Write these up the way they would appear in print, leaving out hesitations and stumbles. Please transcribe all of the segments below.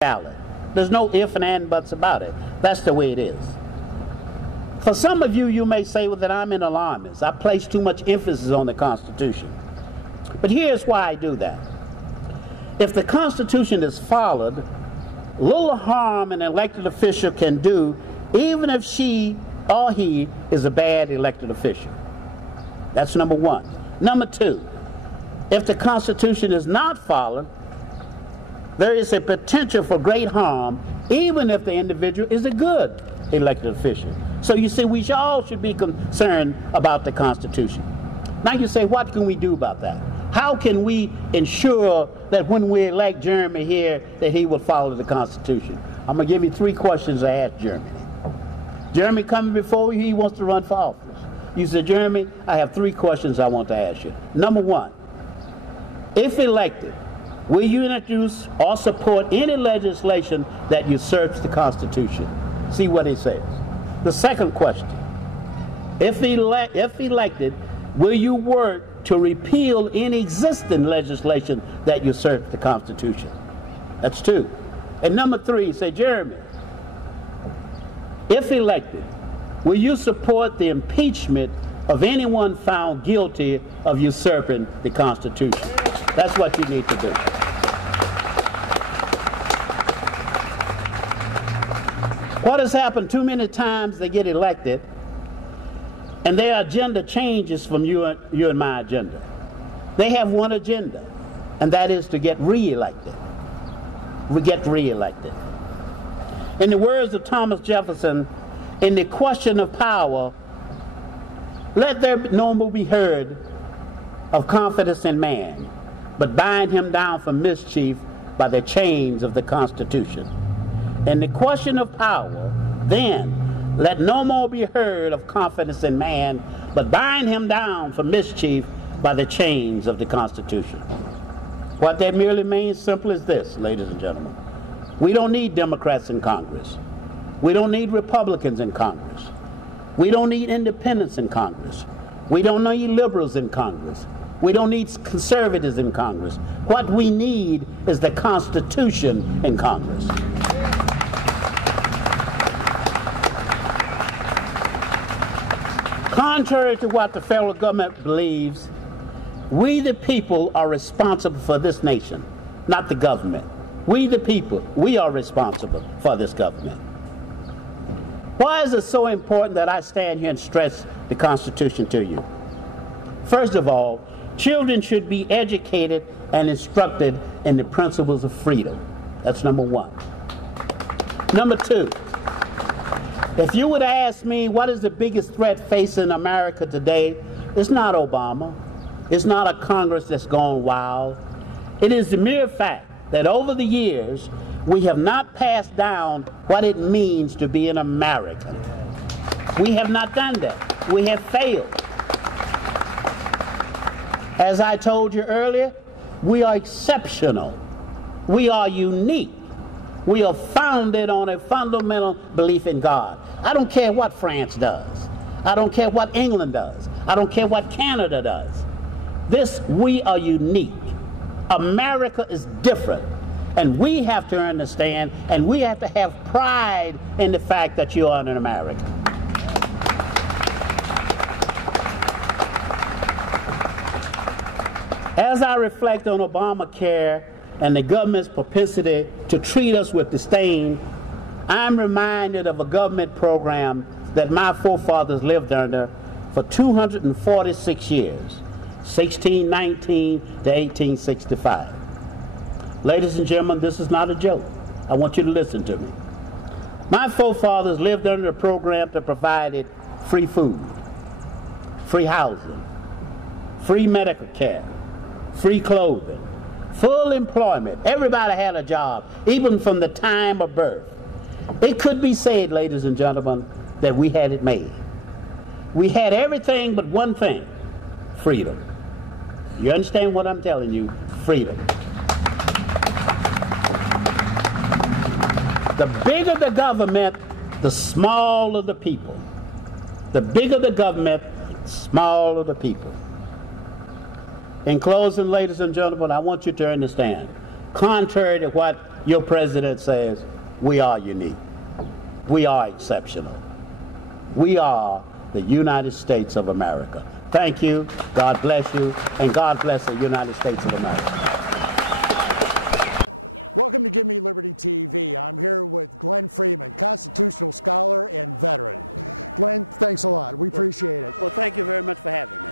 ballot. There's no if and buts about it. That's the way it is. For some of you, you may say, well, that I'm an alarmist. I place too much emphasis on the Constitution. But here's why I do that. If the Constitution is followed, little harm an elected official can do, even if she or he is a bad elected official. That's number one. Number two, if the Constitution is not followed, there is a potential for great harm, even if the individual is a good elected official. So you see, we all should be concerned about the Constitution. Now you say, what can we do about that? How can we ensure that when we elect Jeremy here, that he will follow the Constitution? I'm going to give you 3 questions I asked Jeremy. Jeremy coming before you, he wants to run for office. You said, Jeremy, I have 3 questions I want to ask you. Number 1, if elected, will you introduce or support any legislation that usurps the Constitution? See what he says. The second question, if elected, will you work to repeal any existing legislation that usurps the Constitution? That's 2. And number 3, say, Jeremy, if elected, will you support the impeachment of anyone found guilty of usurping the Constitution? That's what you need to do. What has happened too many times, they get elected, and their agenda changes from you and my agenda. They have one agenda, and that is to get reelected. In the words of Thomas Jefferson, in the question of power, let there no more be heard of confidence in man, but bind him down for mischief by the chains of the Constitution. In the question of power, then, let no more be heard of confidence in man, but bind him down for mischief by the chains of the Constitution. What that merely means, simple as this, ladies and gentlemen. We don't need Democrats in Congress. We don't need Republicans in Congress. We don't need independents in Congress. We don't need liberals in Congress. We don't need conservatives in Congress. What we need is the Constitution in Congress. Contrary to what the federal government believes, we the people are responsible for this nation, not the government. We the people, we are responsible for this government. Why is it so important that I stand here and stress the Constitution to you? First of all, children should be educated and instructed in the principles of freedom. That's number 1. Number 2, if you would ask me what is the biggest threat facing America today, it's not Obama. It's not a Congress that's gone wild. It is the mere fact that over the years, we have not passed down what it means to be an American. We have not done that. We have failed. As I told you earlier, we are exceptional. We are unique. We are founded on a fundamental belief in God. I don't care what France does. I don't care what England does. I don't care what Canada does. We are unique. America is different. And we have to understand, and we have to have pride in the fact that you are an American. As I reflect on Obamacare and the government's propensity to treat us with disdain, I'm reminded of a government program that my forefathers lived under for 246 years, 1619 to 1865. Ladies and gentlemen, this is not a joke. I want you to listen to me. My forefathers lived under a program that provided free food, free housing, free medical care, free clothing, full employment. Everybody had a job, even from the time of birth. It could be said, ladies and gentlemen, that we had it made. We had everything but one thing: freedom. You understand what I'm telling you? Freedom. The bigger the government, the smaller the people. The bigger the government, the smaller the people. In closing, ladies and gentlemen, I want you to understand, contrary to what your president says, we are unique. We are exceptional. We are the United States of America. Thank you, God bless you, and God bless the United States of America. Welcome to Give Me Liberty TV. I'm here with Glenn Freeman, constitutional scholar and veteran. Glenn, thanks a lot. We appreciate it. Well, thank you very much for having me.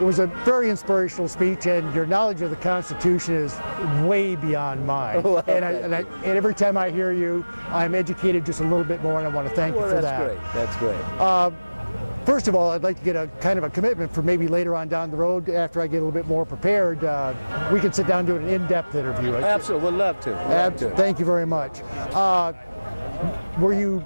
It was a very inspirational speech, and your knowledge of the Constitution is way beyond mine. Oh, okay. and every time I hear you, I'm educated just a little bit more, and I want to thank you for that. That's great. First of all, I'd like to get a kind of a commitment for maybe later on down the road, after I get a little bit more prepared, we can sit down and do an in-depth interview. Absolutely, we'd love to. Thank you very much. Were you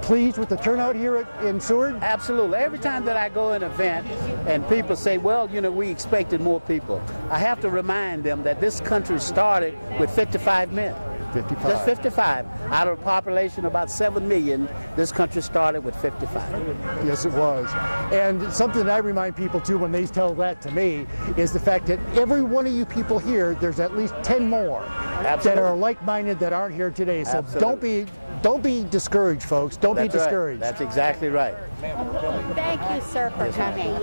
pleased with the turnout here in Seward? Absolutely. Every time that I go to an event and people say, well, you know, we expected more people, I have to remind them that this country started with 55 men. 55. Just 55. Out of a population of about 7 million, this country started with 55. Yes, it was. And something that I remind people too when they tell that to me is the fact that every one of you people here, there's at least 10 more that are like-minded that aren't here today. So don't be discouraged, folks. Don't be discouraged. That's exactly right. Thank you, sir, for coming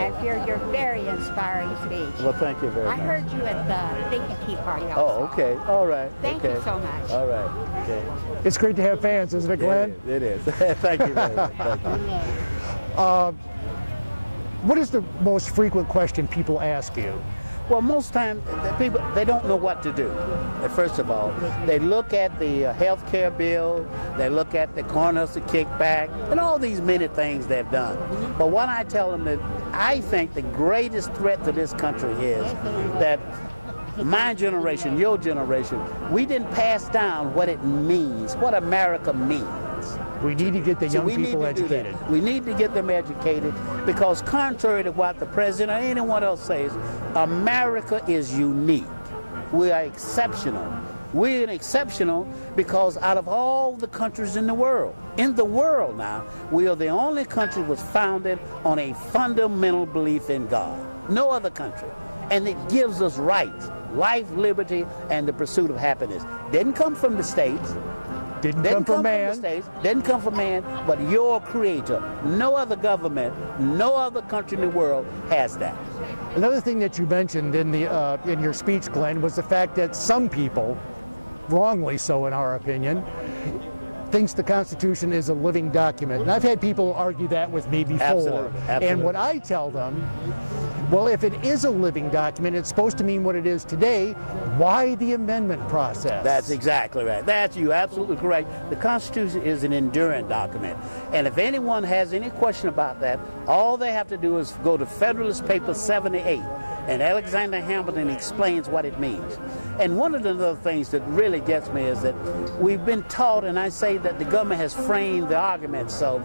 and for your very inspiring speech. Well, thank you very much. I heard you at the Think and Tea Party also. Oh, okay. All right. Thank you so much. All right. Okay. It's great to have fans, isn't it, Glenn? It is. Thank you very much. Thank you. What is the most frequent question people ask you? Well, most times, people, they don't know what to do. First of all, they look at the health care bill, they look at the corners of kickback, and all these many things they've done. But what I tell them that I think the greatest threat to this country is that my generation, your generation, we didn't pass down what it means, what America means. We need to get the young people educated. We need to get them educated because contrary to what the president or anyone else says, America is unique. We are exceptional. We're exceptional because out of all the countries in the world now, we are the only country that was founded on a fundamental belief in God. No other country. And it gives us rights, life, liberty, and the pursuit of happiness. Didn't come from the states. Didn't come from man. From the States, didn't come from man, but your creator. No other government, no other country in the world has that. Another thing that you mentioned in your speech, Glenn, was the fact that some people, wrongly so in our opinion, thinks the Constitution is a living document. And I've had people argue that with me before. Absolutely. And what I tell them, well, if it is a living document, it's supposed to mean what it is today. Why the amendment process? That's exactly right. That's you absolutely correct. The Constitution is an enduring document. And if anyone has any question about that, all they have to do is go to Federalist Paper 78. And Alexander Hamilton explains what it means. And one of the other things that really gets me is that we've been taught, and I say that the government has framed the argument so,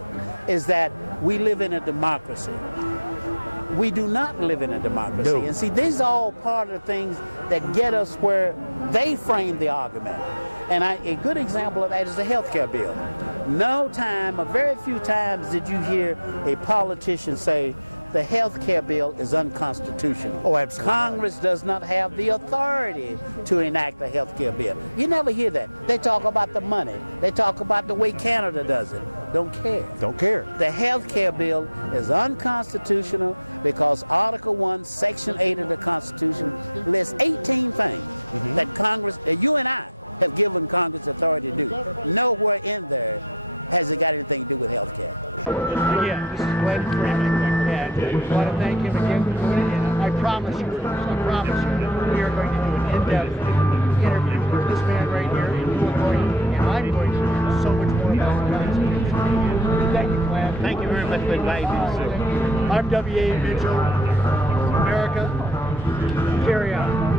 is that we live in a democracy. We do not live in a democracy. No. And see, these are all part of the things that get us where they frame the argument. And a good example of that is the health care bill. No time, or very few times, did you hear a politician say, the health care bill is unconstitutional. Oh, absolutely. Congress does not have the authority to enact a health care bill. You never hear that. They talk about the money. They talk about the way Canada does it. Don't care. Don't care. The health care bill is unconstitutional because Article 1, Section 8 of the Constitution lists 18 things that Congress, that you and I have given Congress authority to do. Nowhere in there has it got anything to do with health care. I want to thank him again for doing it, and I promise you, we are going to do an in-depth interview with this man right here. And I'm going to do so much more about the Constitution. Thank you, Glenn. Thank you very much for inviting me, sir. I'm W.A. Mitchell. America, carry on.